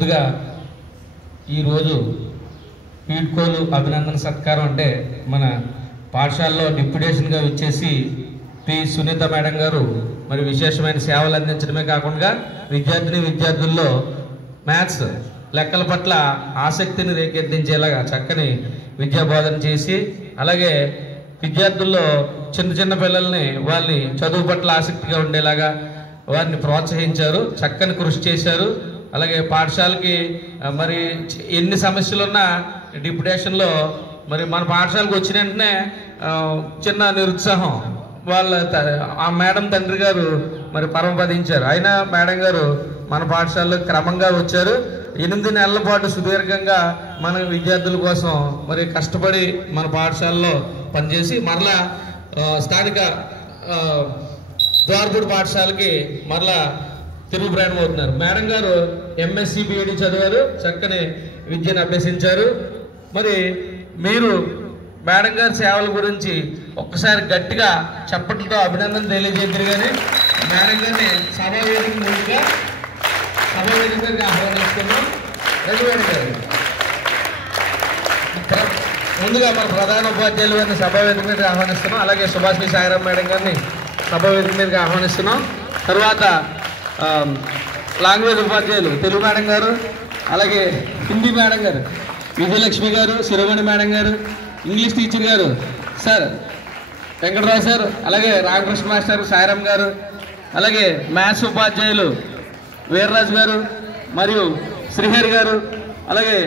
ముందుగా ఈరోజు పీడ్కోలు అభినందన సత్కారం అంటే మన పాఠశాలలో డిప్యూటేషన్గా వచ్చేసి పి సునీత మేడం గారు మరి విశేషమైన సేవలు అందించడమే కాకుండా విద్యార్థుల్లో మ్యాథ్స్ లెక్కల పట్ల ఆసక్తిని రేకెత్తించేలాగా చక్కని విద్యాబోధన చేసి అలాగే విద్యార్థుల్లో చిన్న పిల్లల్ని వాళ్ళని చదువు పట్ల ఆసక్తిగా ఉండేలాగా వారిని ప్రోత్సహించారు, చక్కని కృషి చేశారు. అలాగే పాఠశాలకి మరి ఎన్ని సమస్యలున్నా డిప్యూటేషన్లో మరి మన పాఠశాలకు వచ్చిన వెంటనే చిన్న నిరుత్సాహం వాళ్ళ ఆ మేడం తండ్రి గారు మరి పరమపదించారు. అయినా మేడం గారు మన పాఠశాలలో క్రమంగా వచ్చారు. 8 నెలల పాటు సుదీర్ఘంగా మన విద్యార్థుల కోసం మరి కష్టపడి మన పాఠశాలలో పనిచేసి మరలా స్థానిక ద్వారపూడి పాఠశాలకి మరలా తిరుగు ప్రయాణం అవుతున్నారు. మేడం గారు ఎంఎస్సి బిఎడ్ చదివారు, చక్కని విద్యను అభ్యసించారు. మరి మీరు మేడం గారి సేవల గురించి ఒక్కసారి గట్టిగా చప్పట్లతో అభినందన తెలియజేద్దరు. కానీ మేడం గారిని సభావేదికగా ఆహ్వానిస్తున్నాం. రెడ్డి మేడం గారు ముందుగా మన ప్రధాన ఉపాధ్యాయులు గారిని సభావేదిక మీదకి ఆహ్వానిస్తున్నాం. అలాగే సుభాష్ని సాయిరామ్ మేడం గారిని సభావేదిక మీదకి ఆహ్వానిస్తున్నాం. తర్వాత లాంగ్వేజ్ ఉపాధ్యాయులు తెలుగు మేడం గారు, అలాగే హిందీ మేడం గారు విజయలక్ష్మి గారు, శిరోమణి మేడం గారు, ఇంగ్లీష్ టీచర్ గారు సార్ వెంకటరావు సార్, అలాగే రామకృష్ణ మాస్టర్, సాయిరామ్ గారు, అలాగే మ్యాథ్స్ ఉపాధ్యాయులు వీర్రాజు గారు మరియు శ్రీహరి గారు, అలాగే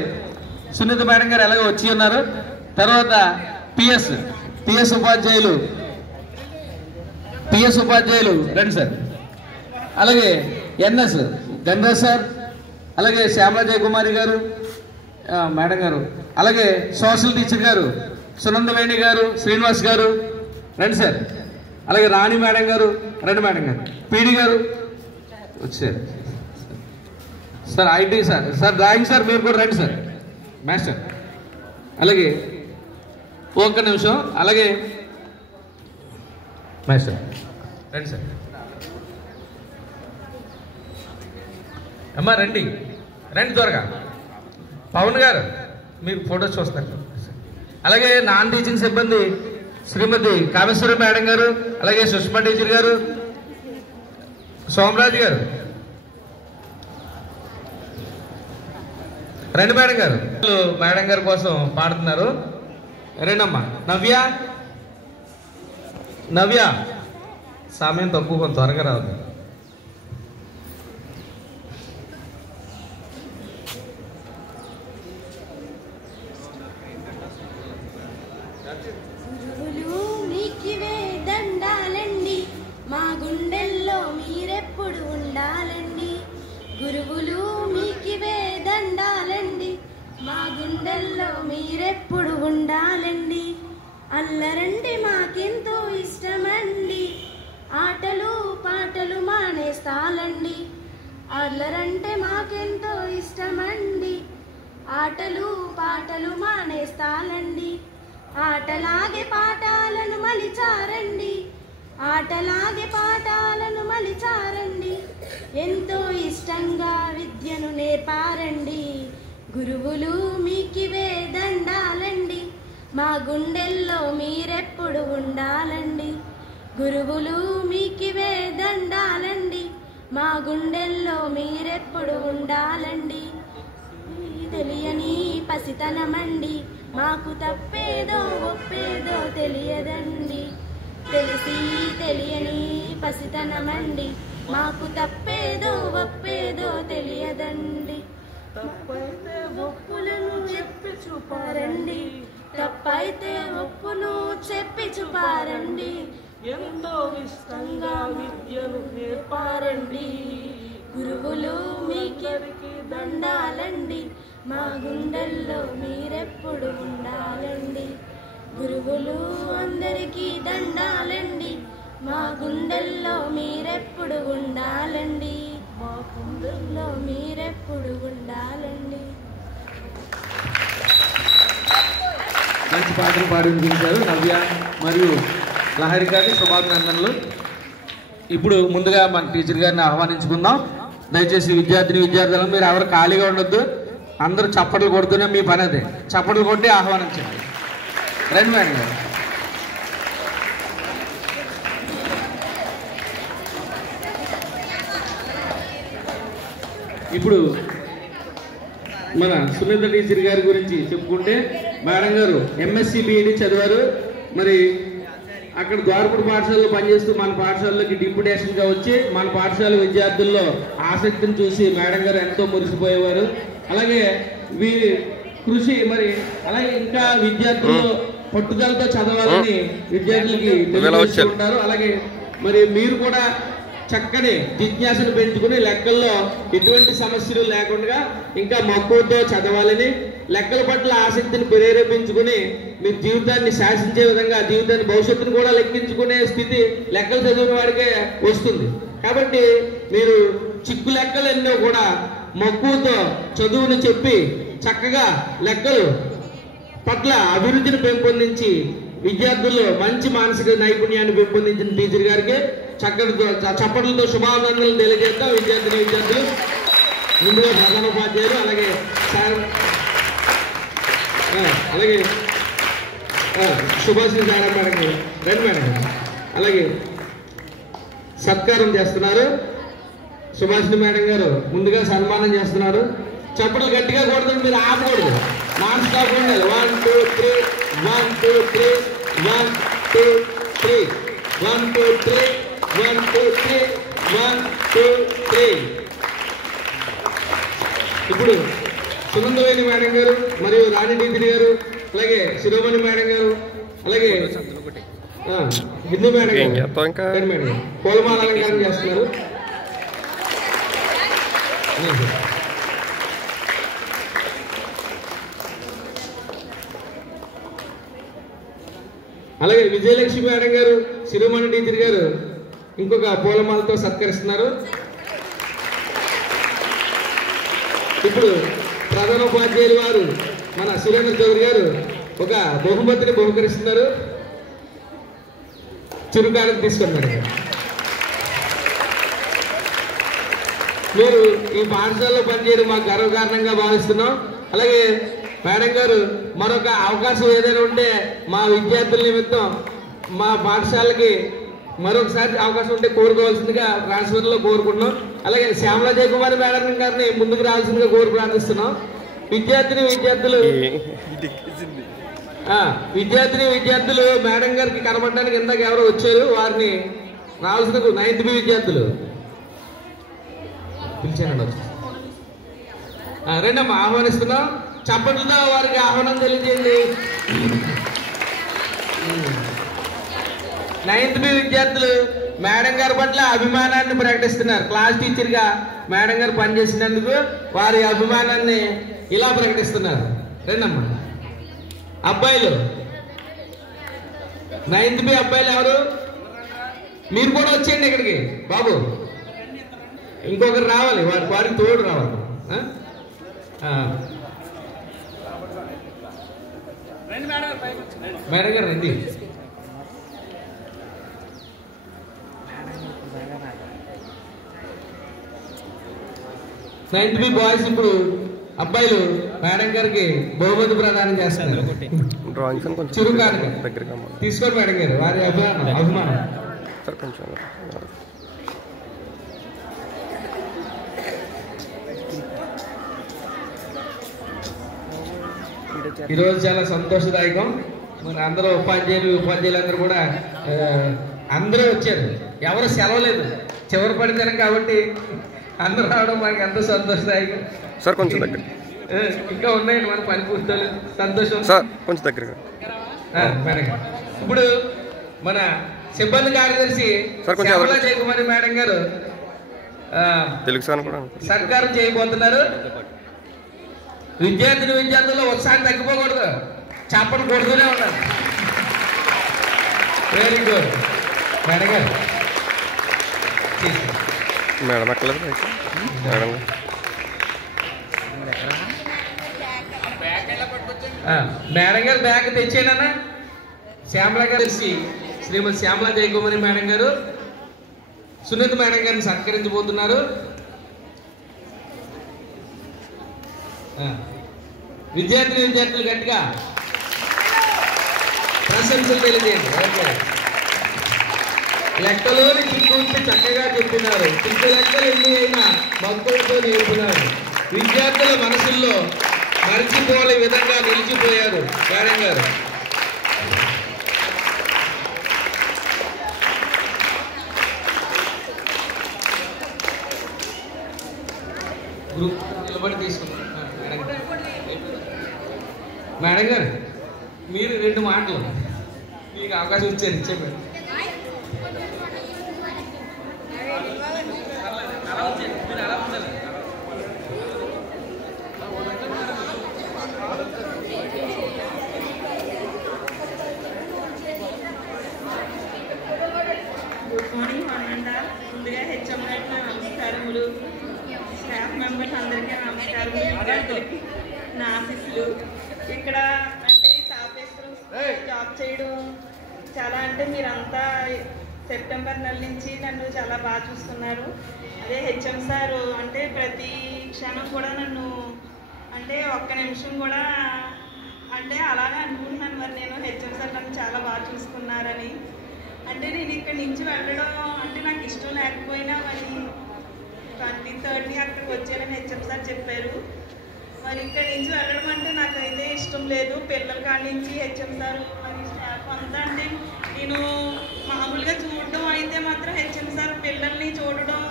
సునీత మేడం గారు అలాగే వచ్చి ఉన్నారు. తర్వాత పిఎస్ ఉపాధ్యాయులు రండి సార్, అలాగే ఎన్ఎస్ గణరాజ్ సార్, అలాగే శ్యామల జయకుమారి గారు మేడం గారు, అలాగే సోషల్ టీచర్ గారు సునందవేణి గారు, శ్రీనివాస్ గారు రండి సార్, అలాగే రాణి మేడం గారు రండి మేడం గారు, పీడి గారు వచ్చారు sir, IT sir drawing sir మీరు కూడా రండి సార్ మాస్టర్, అలాగే ఒక్క నిమిషం, అలాగే మాస్టర్ రండి సార్, అమ్మా రండి త్వరగా, పవన్ గారు మీకు ఫోటోస్ చూస్తారు. అలాగే నాన్ టీచింగ్ సిబ్బంది శ్రీమతి కామేశ్వరి మేడం గారు, అలాగే సుష్మా టీచర్ గారు, సోమరాజు గారు రండి మేడం గారు. మేడం గారి కోసం పాడుతున్నారు. రేనమ్మా నవ్య సమయం తక్కువ, కొంత త్వరగా రావద్దు. మా గుండెల్లో మీరెప్పుడు ఉండాలండి, గురువులు మీకివే దండాలండి, మా గుండెల్లో మీరెప్పుడు ఉండాలండి. అల్లరండి మాకెంతో ఇష్టమండి, ఆటలు పాటలు మానేస్తాలండి. అల్లరంటే మాకెంతో ఇష్టమండి, ఆటలు పాటలు మానేస్తాలండి. ఆటలాగే పాఠాలను మలిచారండి, ఆటలాగే పాఠాలను మలిచారండి. ఎంతో ఇష్టంగా విద్యను నేర్పారండి, గురువులు మీకివే దండాలండి, మా గుండెల్లో మీరెప్పుడు ఉండాలండి. గురువులు మీకివే దండాలండి, మా గుండెల్లో మీరెప్పుడు ఉండాలండి. తెలియని పసితనమండి, మాకు తప్పేదో ఒప్పేదో తెలియదండి. తెలిసి తెలియని పసితనమండి, మాకు తప్పేదో ఒప్పేదో తెలియదండి. తప్పైతే ఒప్పులను చెప్పి చూపారండి, తప్పైతే ఒప్పును చెప్పి చూపారండి. ఎంతో ఇష్టంగా విద్యను నేర్పారండి, గురువులు మీకెరికి దండాలండి, మా గుండెల్లో మీరెప్పుడు ఉండాలండి. గురువులు అందరికీ దండాలండి, మా గుండెల్లో మీరెప్పుడు ఉండాలండి, మా గుండెల్లో మీరెప్పుడు ఉండాలండి. మంచి పాటలు పాడి వినిపించారు నవ్య మరియు లహరి గారి శుభాభినందనలు. ఇప్పుడు ముందుగా మన టీచర్ గారిని ఆహ్వానించుకుందాం. దయచేసి విద్యార్థులు మీరు ఎవరు ఖాళీగా ఉండొద్దు, అందరూ చప్పట్లు కొడుతూనే మీ పని అదే, చప్పట్లు కొట్టి ఆహ్వానించండి. రండి మేడం గారు. ఇప్పుడు మన సునీత టీచర్ గారి గురించి చెప్పుకుంటే, మేడం గారు ఎంఎస్సి బిఈడి చదివారు. మరి అక్కడ ద్వారపుడు పాఠశాలలో పనిచేస్తూ మన పాఠశాలలోకి డిప్యుటేషన్గా వచ్చి మన పాఠశాల విద్యార్థుల్లో ఆసక్తిని చూసి మేడం గారు ఎంతో మురిసిపోయేవారు. అలాగే వీరి కృషి మరి అలాగే ఇంకా విద్యార్థుల్లో పట్టుదలతో చదవాలని విద్యార్థులకి తెలియజేస్తుంటారు. అలాగే మరి మీరు కూడా చక్కని జిజ్ఞాసను పెంచుకుని లెక్కల్లో ఎటువంటి సమస్యలు లేకుండా ఇంకా మక్కువతో చదవాలని, లెక్కల పట్ల ఆసక్తిని ప్రేరేపించుకుని మీ జీవితాన్ని శాసించే విధంగా జీవితాన్ని భవిష్యత్తును కూడా లెక్కించుకునే స్థితి లెక్కలు చదివిన వాడికే వస్తుంది. కాబట్టి మీరు చిక్కు లెక్కలు ఎన్నో కూడా మక్కువతో చదువుని చెప్పి చక్కగా లెక్కలు పట్ల అభివృద్ధిని పెంపొందించి విద్యార్థుల్లో మంచి మానసిక నైపుణ్యాన్ని పెంపొందించిన టీచర్ గారికి చక్కటి చప్పట్లతో శుభాభినందనలు తెలియజేస్తాం. విద్యార్థులు ముందుగా ప్రధానోపాధ్యాయులు అలాగే సుభాషిణి సారా మేడం గారు, రండి మేడం గారు. అలాగే సత్కారం చేస్తున్నారు సుభాషిణి మేడం గారు, ముందుగా సన్మానం చేస్తున్నారు. చప్పట్లు గట్టిగా కొడుతుంది, మీరు ఆపకూడదు, నాన్ స్టాప్ ఉండాలి. 1 2 3 1 2 3 1 2 3 1 2 3 1 2 3 1 2 3. ఇప్పుడు సునందవేణి మేడం గారు మరియు రాణి టీచర్ గారు, అలాగే శిరోమణి మేడం గారు, అలాగే బిందు మేడం గారు పూలమాల అలంకారం చేస్తున్నారు. అలాగే విజయలక్ష్మి మేడం గారు, శిరోమణి టీచర్ గారు ఇంకొక పూలమాలతో సత్కరిస్తున్నారు. ఇప్పుడు ప్రధానోపాధ్యాయులు వారు మన సురేంద్ర చౌదరి గారు ఒక బహుమతిని బహుకరిస్తున్నారు. చురుకానికి తీసుకున్నారు. మీరు ఈ పాఠశాలలో పనిచేయడం మాకు గర్వకారణంగా భావిస్తున్నాం. అలాగే మేడం గారు మరొక అవకాశం ఏదైనా ఉంటే మా విద్యార్థుల నిమిత్తం మా పాఠశాలకి మరొకసారి అవకాశం ఉంటే కోరుకోవాల్సిందిగా ట్రాన్స్ఫర్లో కోరుకుంటున్నాం. అలాగే శ్యామలా జయకుమారి మేడం గారిని ముందుకు రావాల్సిందిగా కోరి ప్రార్థిస్తున్నాం. విద్యార్థులు మేడం గారికి కనబడడానికి ఇందాక ఎవరో వచ్చారు, వారిని రావాల్సిన 9th B విద్యార్థులు పిలిచానండి. రెండమ్మా ఆహ్వానిస్తున్నాం. చప్పట్లతో వారికి ఆహ్వానం తెలియజేయండి. 9th B విద్యార్థులు మేడం గారి పట్ల అభిమానాన్ని ప్రకటిస్తున్నారు. క్లాస్ టీచర్ గా మేడం గారు పనిచేసినందుకు వారి అభిమానాన్ని ఇలా ప్రకటిస్తున్నారు. రెండమ్మా అబ్బాయిలు 9th B అబ్బాయిలు ఎవరు? మీరు కూడా వచ్చేయండి ఇక్కడికి బాబు. ఇంకొకరు రావాలి, వారికి తోడు రావాలి. మేడం గారు రండి. నైన్త్ బి బాయ్స్ ఇప్పుడు అబ్బాయిలు మేడం గారికి బహుమతి ప్రదానం చేస్తున్నారు. చురుకానికి తీసుకోండి మేడం గారు, వారి అభిమానం. ఈరోజు చాలా సంతోషదాయకం. మన అందరూ ఉపాధ్యాయులందరూ కూడా అందరూ వచ్చారు, ఎవరు సెలవు లేదు, చివరి పడితేనే కాబట్టి అందరూ రావడం మనకి ఎంతో సంతోషదాయకం. సార్ కొంచెం దగ్గర ఇంకా ఉన్నాయండి మన పని పూర్తి సంతోషం. సార్ కొంచెం దగ్గర. ఇప్పుడు మన సిబ్బంది కార్యదర్శి శ్యామలా జయకుమారి మేడం గారు తెలుగు సార్ కూడా సత్కారం చేయబోతున్నారు. విద్యార్థుల్లో ఉత్సాహం తగ్గిపోకూడదు, చప్పట్లు కొడుతూనే ఉన్నారు. వెరీ గుడ్ మేడం గారు. మేడం ఎక్కలేదు మేడం మేడం గారు బ్యాగ్ తెచ్చేనా? శ్యామల గారు శ్రీమతి శ్యామలా జయకుమారి మేడం గారు సునీత మేడం గారిని సత్కరించబోతున్నారు. విద్యార్థులు గట్టిగా ప్రశంసలు తెలియజేయండి. ఓకే, లెక్కలోని చిక్కుంటే చక్కగా చెప్పినారు. చిక్కు లెక్కలు ఎన్ని అయినా భక్తులతో నేర్పినారు. విద్యార్థుల మనసుల్లో మరిచిపోలే విధంగా నిలిచిపోయారు మేడం గారు. గ్రూప్ నిలబడి తీసుకున్నాం. మేడం గారు మీరు 2 మాటలు మీకు అవకాశం ఇచ్చారు. చెప్పండి. గుడ్ మార్నింగ్ అనంత. ముందుగా హెచ్ఎం గారికి నా నమస్కారములు, స్టాఫ్ మెంబర్స్ అందరికీ నమస్కారములు, విద్యార్థులకి నా ఆఫీసులు. ఇక్కడ అంటే తాపేశ్వరం జాబ్ చేయడం చాలా అంటే మీరంతా సెప్టెంబర్ నెల నుంచి నన్ను చాలా బాగా చూస్తున్నారు. అదే హెచ్ఎం సార్ అంటే ప్రతి క్షణం కూడా నన్ను అంటే ఒక్క నిమిషం కూడా అంటే అలాగే అనుకుంటున్నాను. మరి నేను హెచ్ఎం సార్ నన్ను చాలా బాగా చూసుకున్నారని. అంటే నేను ఇక్కడి నుంచి వెళ్ళడం అంటే నాకు ఇష్టం లేకపోయినా మరి 23rd అక్కడికి వచ్చానని హెచ్ఎం సార్ చెప్పారు. మరి ఇక్కడి నుంచి వెళ్ళడం అంటే నాకైతే ఇష్టం లేదు. పిల్లల కాడి నుంచి హెచ్ఎం సార్ మరి స్టాఫ్ అంతా అంటే నేను మామూలుగా చూడడం అయితే మాత్రం హెచ్ఎం సార్ పిల్లల్ని చూడడం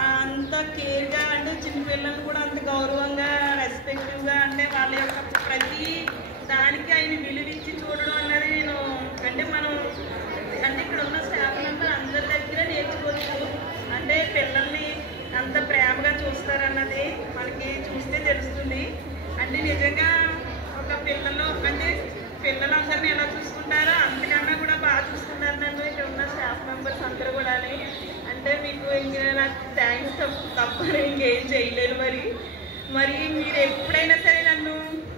అంత కేర్గా అంటే చిన్న పిల్లల్ని కూడా అంత గౌరవంగా రెస్పెక్టివ్గా అంటే వాళ్ళ యొక్క ప్రతి దానికి ఆయన విలువిచ్చి చూడడం అన్నది నేను అంటే మనం అంటే ఇక్కడ ఉన్న స్టాఫ్ మెంబర్ అందరి దగ్గర నేర్చుకోవచ్చు. అంటే పిల్లల్ని అంత ప్రేమగా చూస్తారన్నది మనకి చూస్తే తెలుస్తుంది. అంటే నిజంగా ఒక పిల్లలు అంటే పిల్లలందరినీ ఎలా చూసుకుంటారో అంతకన్నా కూడా బాగా చూస్తున్నారు నన్ను ఇక్కడ ఉన్న స్టాఫ్ మెంబర్స్ అందరూ కూడా. అంటే మీకు ఇంకా నాకు థ్యాంక్స్ తప్పని ఇంకేం చేయలేదు. మరి మీరు ఎప్పుడైనా సరే నన్ను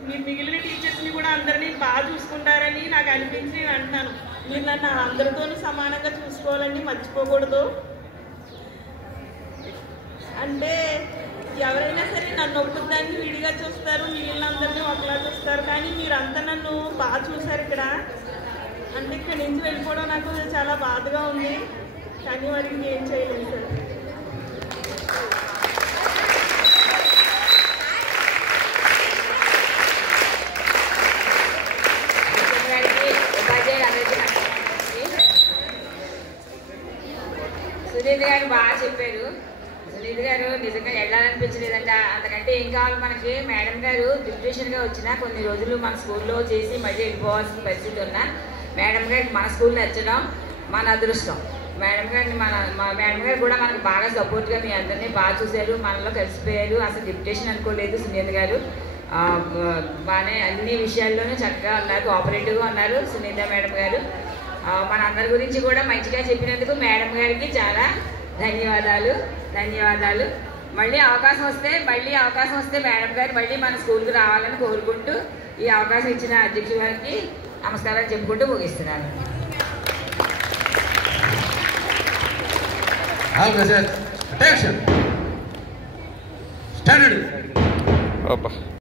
మీ మిగిలిన టీచర్స్ని కూడా అందరినీ బాగా చూసుకుంటారని నాకు అనిపించి నేను అంటున్నాను. మీరు నన్ను అందరితోనూ సమానంగా చూసుకోవాలని మర్చిపోకూడదు. అంటే ఎవరైనా సరే నన్ను ఒక్కదాన్ని విడిగా చూస్తారు, మిగిలిన అందరినీ ఒకలా చూస్తారు. కానీ మీరంతా నన్ను బాగా చూసారు ఇక్కడ. అంటే ఇక్కడి నుంచి వెళ్ళిపోవడం నాకు చాలా బాధగా ఉంది. కానీ మరి ఇంకేం చేయలేదు సార్. సునీత గారు బాగా చెప్పారు. సునీత గారు నిజంగా వెళ్ళాలనిపించలేదంట. అంతకంటే ఏం కావాలి మనకి. మేడం గారు డిప్యూటేషన్గా వచ్చినా కొన్ని రోజులు మన స్కూల్లో చేసి మళ్ళీ వెళ్ళిపోవాల్సిన పరిస్థితి ఉన్నా మేడం గారికి మన స్కూల్ నచ్చడం మన అదృష్టం. మేడం గారిని మా మేడం గారు కూడా మనకు బాగా సపోర్ట్గా మీ అందరినీ బాగా చూశారు, మనలో కలిసిపోయారు. అసలు డిప్యూటేషన్ అనుకోలేదు సునీత గారు. బాగానే అన్ని విషయాల్లోనూ చక్కగా ఉన్నారు, కోఆపరేటివ్గా ఉన్నారు సునీత మేడం గారు. మన అందరి గురించి కూడా మంచిగా చెప్పినందుకు మేడం గారికి చాలా ధన్యవాదాలు. మళ్ళీ అవకాశం వస్తే మేడం గారు మళ్ళీ మన స్కూల్కి రావాలని కోరుకుంటూ ఈ అవకాశం ఇచ్చిన అధ్యక్షుల గారికి నమస్కారాలు చెప్పుకుంటూ ముగిస్తున్నాను. Attention. Standard.